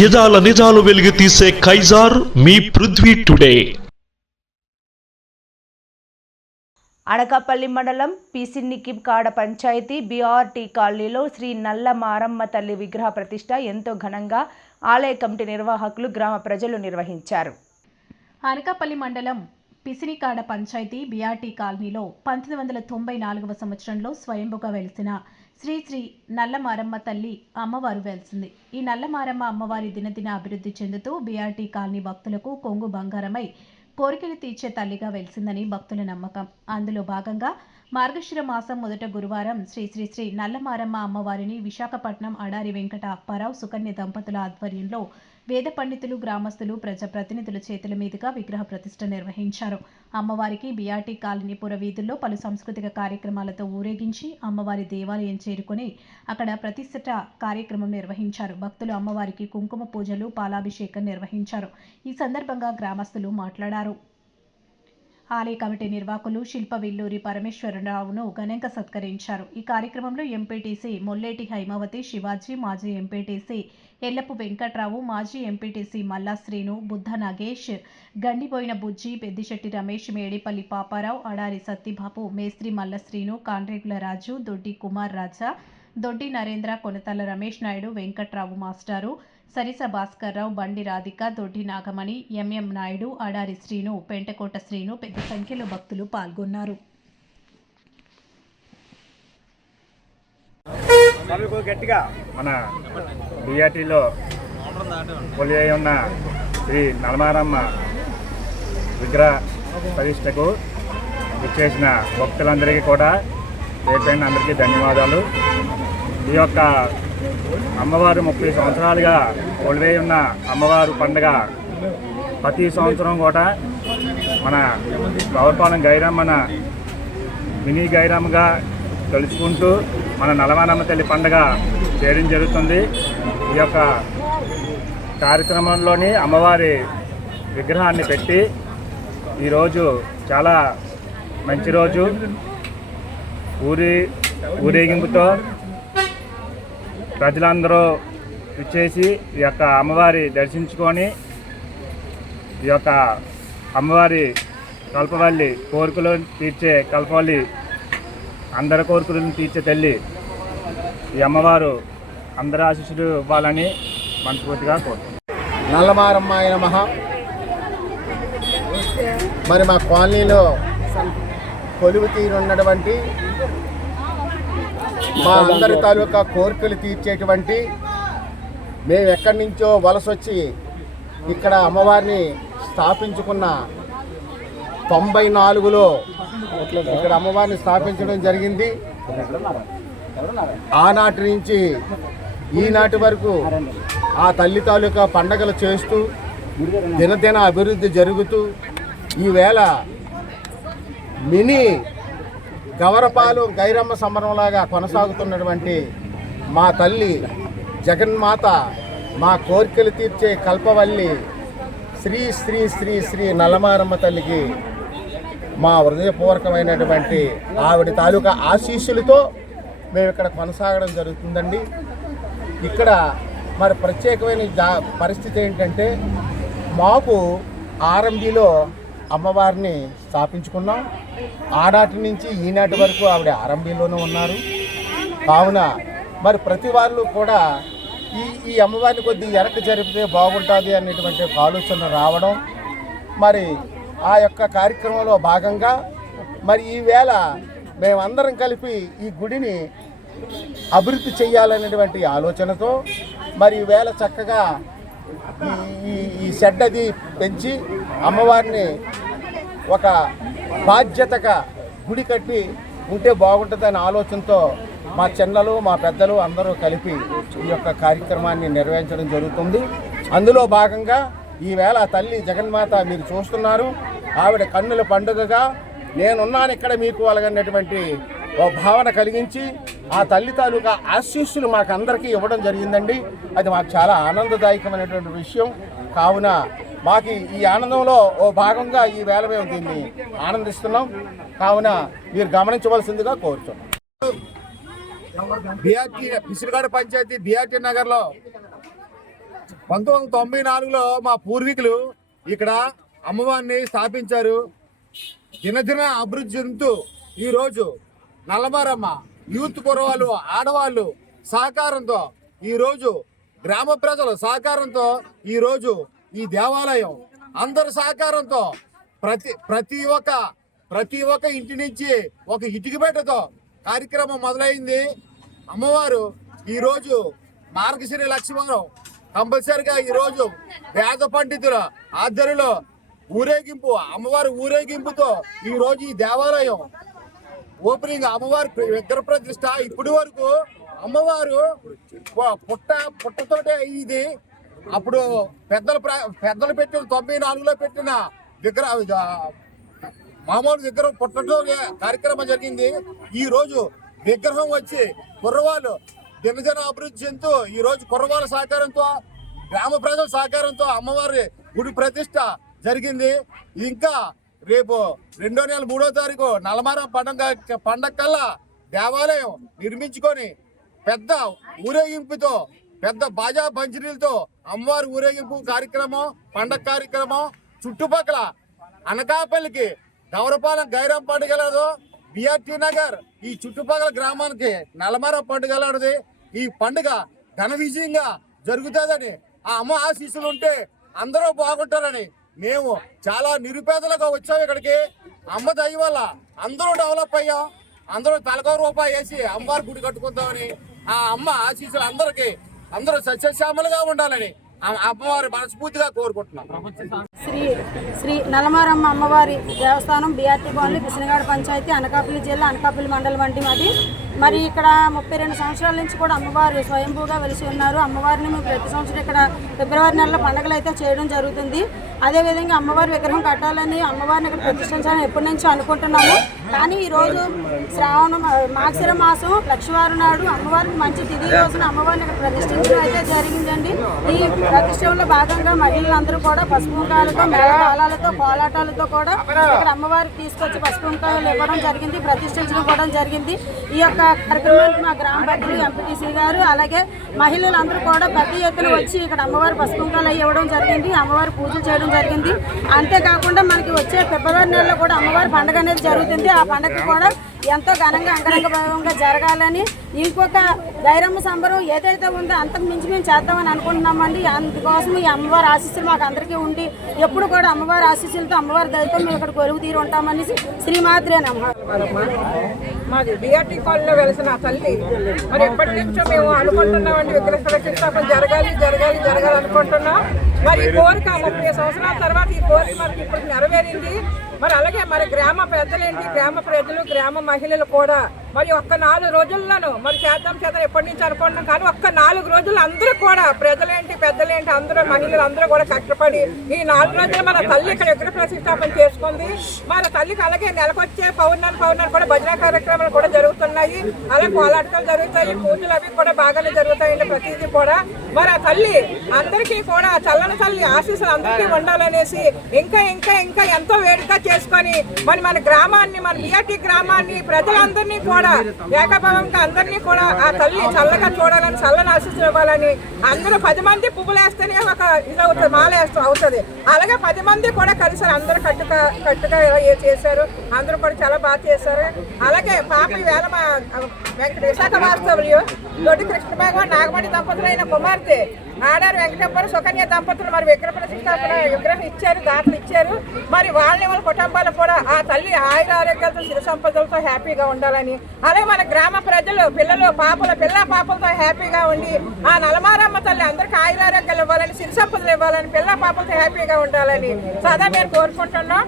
యదాల నిజాలు వెలుగు తీసే కైజార్ మీ పృథ్వీ టుడే. అనకాపల్లి మండలం పీసిన్నికికాడ పంచాయతీ బీఆర్టీ కాలనీలో శ్రీ నల్ల మారమ్మ తల్లి విగ్రహ ప్రతిష్ట ఎంతో ఘనంగా ఆలయ కమిటీ నిర్వాహకులు గ్రామ ప్రజలు నిర్వహించారు. అనకాపల్లి మండలం పిసినికాడ పంచాయతీ బీఆర్టీ కాలనీలో 1994వ సంవత్సరంలో స్వయంభుగా వెలిసిన శ్రీ నల్లమారమ్మ తల్లి అమ్మవారు వెలిసింది. ఈ నల్లమారమ్మ అమ్మవారి దినదిన అభివృద్ధి చెందుతూ బీఆర్టీ కాలనీ భక్తులకు కొంగు బంగారమై కోరికలు తీర్చే తల్లిగా వెలిసిందని భక్తుల నమ్మకం. అందులో భాగంగా మార్గశిర మాసం మొదట గురువారం శ్రీ నల్లమారమ్మ అమ్మవారిని విశాఖపట్నం అడారి వెంకట అప్పారావు సుకన్య దంపతుల ఆధ్వర్యంలో వేద పండితులు, గ్రామస్తులు, ప్రజాప్రతినిధుల చేతుల మీదుగా విగ్రహ ప్రతిష్ఠ నిర్వహించారు. అమ్మవారికి బీఆర్టీ కాలనీ పురవీధుల్లో పలు సాంస్కృతిక కార్యక్రమాలతో ఊరేగించి అమ్మవారి దేవాలయం చేరుకుని అక్కడ ప్రతిష్ఠ కార్యక్రమం నిర్వహించారు. భక్తులు అమ్మవారికి కుంకుమ పూజలు, పాలాభిషేకం నిర్వహించారు. ఈ సందర్భంగా గ్రామస్తులు మాట్లాడారు. ఆలయ కమిటీ నిర్వాహకులు శిల్ప విల్లూరి పరమేశ్వరరావును ఘనంగా సత్కరించారు. ఈ కార్యక్రమంలో ఎంపీటీసీ మొల్లేటి హైమావతి శివాజీ, మాజీ ఎంపీటీసీ ఎల్లపు వెంకట్రావు, మాజీ ఎంపీటీసీ మల్లా శ్రీను, బుద్ధ నాగేష్, గండిపోయిన బుజ్జి, పెద్దిశెట్టి రమేష్, మేడిపల్లి పాపారావు, అడారి సత్తిబాబు, మేస్త్రి మల్ల శ్రీను, కాండ్రేగుల రాజు, దొడ్డి కుమార్ రాజా, దొడ్డి నరేంద్ర, కొనతల రమేష్ నాయుడు, వెంకట్రావు మాస్టారు, సరిస భాస్కర్రావు, బండి రాధిక, దొడ్డి నాగమణి, ఎంఎం నాయుడు, అడారి శ్రీను, పెంటకోట శ్రీను పెద్ద సంఖ్యలో భక్తులు పాల్గొన్నారు. మన బిఆర్టీలో కొలువై ఉన్న శ్రీ నల్లమారమ్మ విగ్రహ ప్రతిష్టకు విచ్చేసిన భక్తులందరికీ కూడా పేర్పైన అందరికీ ధన్యవాదాలు. ఈ యొక్క అమ్మవారు 30 సంవత్సరాలుగా కొలువై ఉన్న అమ్మవారు పండుగ ప్రతి సంవత్సరం కూడా మన గౌరపాలెం గైరమ్మన మినీ గైరమ్మగా తలుచుకుంటూ మన నల్లమారమ్మ తల్లి పండుగ చేయడం జరుగుతుంది. ఈ యొక్క కార్యక్రమంలోని అమ్మవారి విగ్రహాన్ని పెట్టి ఈరోజు చాలా మంచి రోజు. ఊరేగింపుతో ప్రజలందరూ విచ్చేసి ఈ యొక్క అమ్మవారి దర్శించుకొని ఈ యొక్క అమ్మవారి కల్పవల్లి కోరికలు తీర్చే కల్పవల్లి అందరి కోరికలను తీర్చే తల్లి ఈ అమ్మవారు అందరి ఆశీస్సులు ఇవ్వాలని మనస్ఫూర్తిగా కోరుతున్నాను. నల్లమారమ్మాయ నమః. మరి మా కాలనీలో కొలువు తీరున్నటువంటి మా అందరి తాలూకా కోరికలు తీర్చేటువంటి మేము ఎక్కడి నుంచో వలస వచ్చి ఇక్కడ అమ్మవారిని స్థాపించుకున్న 94లో ఇక్కడ అమ్మవారిని స్థాపించడం జరిగింది. ఆనాటి నుంచి ఈనాటి వరకు ఆ తల్లి తాలూకా పండగలు చేస్తూ దినదిన అభివృద్ధి జరుగుతూ ఈవేళ మినీ గవరపాలెం గైరమ్మ సంబరంలాగా కొనసాగుతున్నటువంటి మా తల్లి జగన్మాత మా కోరికలు తీర్చే కల్పవల్లి శ్రీ శ్రీ శ్రీ శ్రీ నల్లమారమ్మ తల్లికి మా హృదయపూర్వకమైనటువంటి ఆవిడ తాలూకా ఆశీస్సులతో మేము ఇక్కడ కొనసాగడం జరుగుతుందండి. ఇక్కడ మరి ప్రత్యేకమైన పరిస్థితి ఏంటంటే మాకు ఆర్ఎంబీలో అమ్మవారిని స్థాపించుకున్నాం. ఆనాటి నుంచి ఈనాటి వరకు ఆవిడ ఆర్ఎంబీలోనే ఉన్నారు. కావున మరి ప్రతి వాళ్ళు కూడా ఈ అమ్మవారిని కొద్ది వెనక్కి జరిపితే బాగుంటుంది అనేటువంటి ఆలోచన రావడం, మరి ఆ యొక్క కార్యక్రమంలో భాగంగా మరి ఈవేళ మేమందరం కలిపి ఈ గుడిని అభివృద్ధి చేయాలనేటువంటి ఆలోచనతో మరి ఈవేళ చక్కగా ఈ షెడ్ అది పెంచి అమ్మవారిని ఒక బాధ్యతగా గుడి కట్టి ఉంటే బాగుంటుందనే ఆలోచనతో మా చిన్నలు మా పెద్దలు అందరూ కలిపి ఈ యొక్క కార్యక్రమాన్ని నిర్వహించడం జరుగుతుంది. అందులో భాగంగా ఈవేళ తల్లి జగన్మాత మీరు చూస్తున్నారు. ఆవిడ కన్నుల పండుగగా నేనున్నాను ఇక్కడ మీకు అలాగన్నటువంటి ఓ భావన కలిగించి ఆ తల్లి తాలూకా ఆశీస్సులు మాకు అందరికీ ఇవ్వడం జరిగిందండి. అది మాకు చాలా ఆనందదాయకమైనటువంటి విషయం. కావున మాకు ఈ ఆనందంలో ఓ భాగంగా ఈ వేళ మేము దీన్ని ఆనందిస్తున్నాం. కావున మీరు గమనించవలసిందిగా కోరుతున్నాం. పిసిరికాడ పంచాయతీ బిఆర్టీ నగర్లో 1994లో మా పూర్వీకులు ఇక్కడ అమ్మవారిని స్థాపించారు. దినదిన అభివృద్ధి చెందుతూ ఈరోజు నల్లమారమ్మ యూత్ కుర్రవాళ్ళు, ఆడవాళ్ళు సహకారంతో, ఈరోజు గ్రామ ప్రజల సహకారంతో, ఈరోజు ఈ దేవాలయం అందరి సహకారంతో ప్రతి ఒక్క ఇంటి నుంచి ఒక ఇటుక పెట్టతో కార్యక్రమం మొదలైంది. అమ్మవారు ఈరోజు మార్గశిర లక్ష్మీవారం కంపల్సరిగా ఈరోజు వేద పండితుల ఆధ్వర్యంలో ఊరేగింపు, అమ్మవారి ఊరేగింపుతో ఈరోజు ఈ దేవాలయం ఓపెనింగ్, అమ్మవారి విగ్రహ ప్రతిష్ట. ఇప్పటి వరకు అమ్మవారు పుట్టతోటే ఇది. అప్పుడు పెద్దలు పెట్టిన 94లో పెట్టిన మామూలు విగ్రహం పుట్టతో కార్యక్రమం జరిగింది. ఈ రోజు విగ్రహం వచ్చి కుర్రవాళ్ళు దినదిన అభివృద్ధి చెందుతూ ఈ రోజు కుర్రవాళ్ళ సహకారంతో, గ్రామ ప్రజల సహకారంతో అమ్మవారి గుడి ప్రతిష్ట జరిగింది. ఇంకా రేపు 2వ నెల 3వ తారీఖు నల్లమారం పండగ కల్లా దేవాలయం నిర్మించుకొని పెద్ద ఊరేగింపుతో, పెద్ద బాజా పంచరీలతో అమ్మవారి ఊరేగింపు కార్యక్రమం, పండగ కార్యక్రమం చుట్టుపక్కల అనకాపల్లికి గౌరపాలెం గైరం పండుగలదు, బిఆర్టీ నగర్ ఈ చుట్టుపక్కల గ్రామానికి నల్లమారం పండుగలది. ఈ పండుగ ఘన విజయంగా జరుగుతుందని, ఆ అమ్మ ఆశీస్సులు ఉంటే అందరూ బాగుంటారని మేము చాలా నిరుపేదలుగా వచ్చాము ఇక్కడికి. అమ్మ దయ వల్ల అందరూ డెవలప్ అయ్యాం. అందరూ తలకో రూపాయి వేసి అమ్మవారి గుడి కట్టుకుందామని, ఆ అమ్మ ఆశీస్సులు అందరూ సస్యశ్యామలుగా ఉండాలని అమ్మవారి మనస్ఫూర్తిగా కోరుకుంటున్నాం. శ్రీ నల్లమారమ్మ అమ్మవారి దేవస్థానం బిఆర్టీ కాలనీ, పిసినిగాడ పంచాయతీ, అనకాపల్లి జిల్లా, అనకాపల్లి మండలం వంటి మాది. మరి ఇక్కడ 32 సంవత్సరాల నుంచి కూడా అమ్మవారు స్వయంభూగా వెలిసి ఉన్నారు. అమ్మవారిని మేము ప్రతి సంవత్సరం ఇక్కడ ఫిబ్రవరి నెలలో పండుగలు అయితే చేయడం జరుగుతుంది. అదేవిధంగా అమ్మవారి విగ్రహం కట్టాలని, అమ్మవారిని ఇక్కడ ప్రతిష్ఠించాలని ఎప్పటి నుంచో అనుకుంటున్నాము. కానీ ఈరోజు మార్గశిర మాసం లక్షవారం నాడు అమ్మవారికి మంచి తిథి రోజున అమ్మవారిని ఇక్కడ ప్రతిష్ఠించడం అయితే జరిగిందండి. ఈ ప్రతిష్టంలో భాగంగా మహిళలందరూ కూడా పసుపు కుంకాలతో, మేళతాళాలతో, కోలాటాలతో కూడా ఇక్కడ అమ్మవారికి తీసుకొచ్చి పసుపు కుంకాలు ఇవ్వడం జరిగింది, ప్రతిష్ఠించడం కూడా జరిగింది. ఈ యొక్క కార్యక్రమానికి మా గ్రామ పెద్దలు, ఎంపీటీసీ గారు, అలాగే మహిళలందరూ కూడా పెద్ద ఎత్తున వచ్చి ఇక్కడ అమ్మవారి పసుపు కుంకాలు ఇవ్వడం జరిగింది, అమ్మవారి పూజలు చేయడం జరిగింది. అంతేకాకుండా మనకి వచ్చే ఫిబ్రవరి నెలలో కూడా అమ్మవారి పండుగ అనేది జరుగుతుంది. ఆ పండుగ కూడా ఎంతో ఘనంగా అంగరంగ వైభవంగా జరగాలని, ఇంకొక గైరమ్మ సంబరం ఏదైతే ఉందో అంతకు మించి మేము చేద్దామని అనుకుంటున్నామండి. అందుకోసం ఈ అమ్మవారి ఆశీస్సులు మాకు అందరికీ ఉండి ఎప్పుడు కూడా అమ్మవారి ఆశీస్సులతో, అమ్మవారి దయతో మేము ఇక్కడ కొలువు తీరు ఉంటామని శ్రీమాత్రే నమః. మాది బిఆర్టీ కాలనీలో వెలిసిన తల్లి మరి ఎప్పటి నుంచో మేము అనుకుంటున్నామండి, విగ్రహ ప్రతిష్టాపన జరగాలి అనుకుంటున్నాం. మరి ఈ కోరిక 30 సంవత్సరాల తర్వాత ఈ కోరిక మనకి ఇప్పుడు నెరవేరింది. మరి అలాగే మరి గ్రామ పెద్దలేంటి, గ్రామ ప్రజలు, గ్రామ మహిళలు కూడా మరి ఒక్క 4 రోజుల్లోనూ మరి చేద్దాం ఎప్పటి నుంచి అనుకుంటున్నాం. కానీ ఒక్క 4 రోజులు అందరూ కూడా ప్రజలేంటి, పెద్దలేంటి, అందరూ మహిళలు అందరూ కూడా కష్టపడి ఈ 4 రోజులు మన తల్లి ఇక్కడ విగ్రహ ప్రతిష్టాపన చేసుకుంది. మన తల్లికి అలాగే నెలకొచ్చే పౌర్ణమి కూడా భజన కార్యక్రమాలు కూడా జరుగుతున్నాయి, అలాగే కోలాటలు జరుగుతాయి, పూజలు అవి కూడా బాగానే జరుగుతాయండి ప్రతిదీ కూడా. మరి ఆ తల్లి అందరికీ కూడా చల్లని తల్లి ఆశీస్సులు అందరికీ ఉండాలనేసి ఇంకా ఎంతో వేడుక చేసుకొని మరి మన గ్రామాన్ని, మన బిఆర్టీ గ్రామాన్ని, ప్రజలందరినీ కూడా ఏకభావంగా అందరినీ కూడా ఆ తల్లి చల్లగా చూడాలని, చల్లని ఆశీస్సులు ఇవ్వాలని, అందరూ 10 మంది పువ్వులు వేస్తేనే ఒక ఇది అవుతుంది, మాల వేస్తూ అవుతుంది. అలాగే 10 మంది కూడా కలిసారు, అందరూ కట్టుగా చేశారు, అందరూ కూడా చాలా బాగా చేశారు. అలాగే పాప వేళ విశాఖ వాస్తవ్యులు దొడ్డి కృష్ణ భగవాన్ నాగమణి దంపతులైన కుమార్తె ఆడారు వెంకటప్ప సుకన్య దంపతులు మరి విగ్రహ ప్రతిష్టాపన విగ్రహం ఇచ్చారు, దాతలు ఇచ్చారు. మరి వాళ్ళని వాళ్ళ కుటుంబాలు కూడా ఆ తల్లి ఆయుర ఆరోగ్యాలతో, సిరి సంపదలతో హ్యాపీగా ఉండాలని, అలాగే మన గ్రామ ప్రజలు పిల్ల పాపలతో హ్యాపీగా ఉండి ఆ నల్లమారమ్మ తల్లి అందరికీ ఆయుర ఆరోగ్యాలు ఇవ్వాలని, సిరి సంపదలు ఇవ్వాలని, పిల్ల పాపలతో హ్యాపీగా ఉండాలని సదా మేము కోరుకుంటున్నాం.